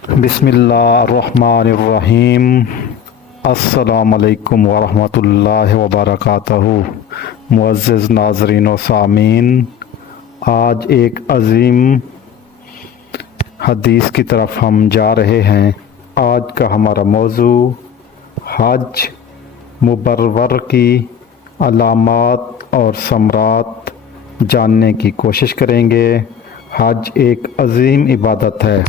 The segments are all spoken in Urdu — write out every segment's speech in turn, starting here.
بسم اللہ الرحمن الرحیم۔ السلام علیکم ورحمۃ اللہ وبرکاتہ۔ معزز ناظرین و سامعین، آج ایک عظیم حدیث کی طرف ہم جا رہے ہیں۔ آج کا ہمارا موضوع حج مبرور کی علامات اور ثمرات جاننے کی کوشش کریں گے۔ حج ایک عظیم عبادت ہے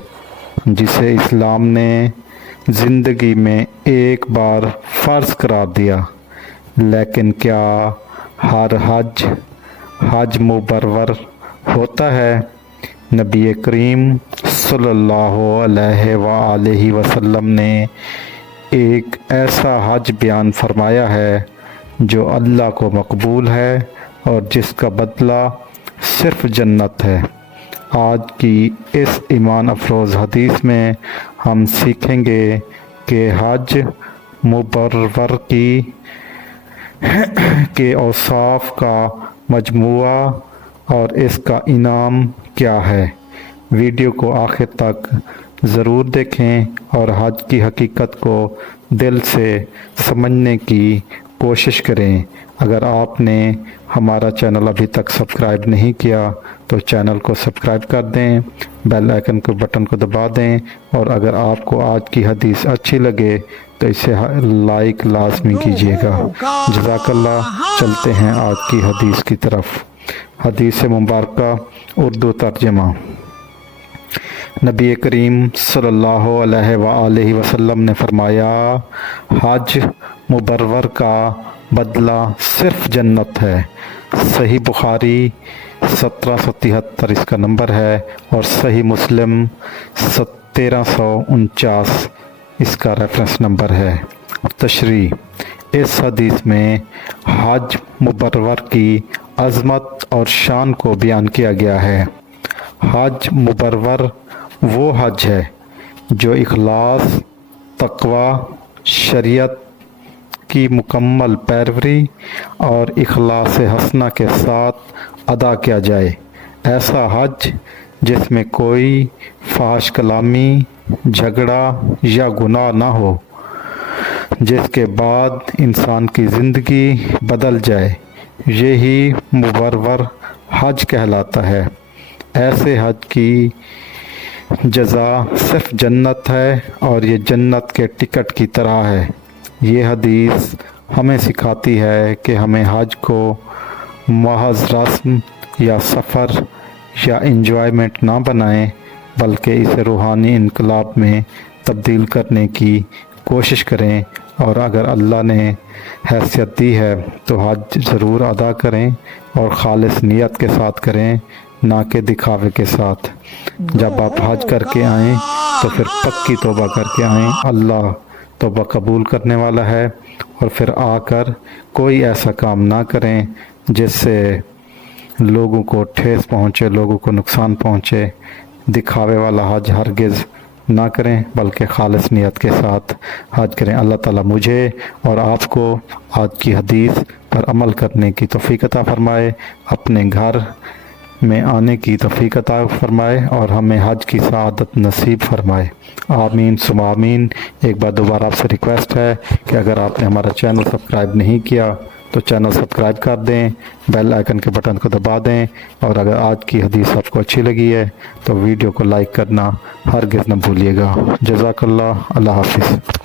جسے اسلام نے زندگی میں ایک بار فرض قرار دیا، لیکن کیا ہر حج مبرور ہوتا ہے؟ نبی کریم صلی اللہ علیہ وآلہ وسلم نے ایک ایسا حج بیان فرمایا ہے جو اللہ کو مقبول ہے اور جس کا بدلہ صرف جنت ہے۔ آج کی اس ایمان افروز حدیث میں ہم سیکھیں گے کہ حج مبرور کے اوصاف کا مجموعہ اور اس کا انعام کیا ہے۔ ویڈیو کو آخر تک ضرور دیکھیں اور حج کی حقیقت کو دل سے سمجھنے کی کوشش کریں۔ اگر آپ نے ہمارا چینل ابھی تک سبسکرائب نہیں کیا تو چینل کو سبسکرائب کر دیں، بیل آئیکن کے بٹن کو دبا دیں، اور اگر آپ کو آج کی حدیث اچھی لگے تو اسے لائک لازمی کیجیے گا۔ جزاک اللہ۔ چلتے ہیں آج کی حدیث کی طرف۔ حدیث مبارکہ اردو ترجمہ۔ نبی کریم صلی اللہ علیہ وآلہ وسلم نے فرمایا، حج مبرور کا بدلہ صرف جنت ہے۔ صحیح بخاری 1773 اس کا نمبر ہے، اور صحیح مسلم 1349 اس کا ریفرنس نمبر ہے۔ تشریح: اس حدیث میں حج مبرور کی عظمت اور شان کو بیان کیا گیا ہے۔ حج مبرور وہ حج ہے جو اخلاص، تقوی، شریعت کی مکمل پیروی اور اخلاص حسنہ کے ساتھ ادا کیا جائے۔ ایسا حج جس میں کوئی فحش کلامی، جھگڑا یا گناہ نہ ہو، جس کے بعد انسان کی زندگی بدل جائے، یہی مبرور حج کہلاتا ہے۔ ایسے حج کی جزا صرف جنت ہے، اور یہ جنت کے ٹکٹ کی طرح ہے۔ یہ حدیث ہمیں سکھاتی ہے کہ ہمیں حج کو محض رسم یا سفر یا انجوائمنٹ نہ بنائیں، بلکہ اسے روحانی انقلاب میں تبدیل کرنے کی کوشش کریں، اور اگر اللہ نے حیثیت دی ہے تو حج ضرور ادا کریں، اور خالص نیت کے ساتھ کریں، نہ کہ دکھاوے کے ساتھ۔ جب آپ حج کر کے آئیں تو پھر پکی توبہ کر کے آئیں، اللہ توبہ قبول کرنے والا ہے۔ اور پھر آ کر کوئی ایسا کام نہ کریں جس سے لوگوں کو ٹھیس پہنچے، لوگوں کو نقصان پہنچے۔ دکھاوے والا حج ہرگز نہ کریں، بلکہ خالص نیت کے ساتھ حج کریں۔ اللہ تعالیٰ مجھے اور آپ کو آج کی حدیث پر عمل کرنے کی توفیق عطا فرمائے، اپنے گھر میں آنے کی توفیق عطا فرمائے، اور ہمیں حج کی سعادت نصیب فرمائے۔ آمین ثم آمین۔ ایک بار دوبارہ آپ سے ریکویسٹ ہے کہ اگر آپ نے ہمارا چینل سبسکرائب نہیں کیا تو چینل سبسکرائب کر دیں، بیل آئیکن کے بٹن کو دبا دیں، اور اگر آج کی حدیث آپ کو اچھی لگی ہے تو ویڈیو کو لائک کرنا ہرگز نہ بھولیے گا۔ جزاک اللہ۔ اللہ حافظ۔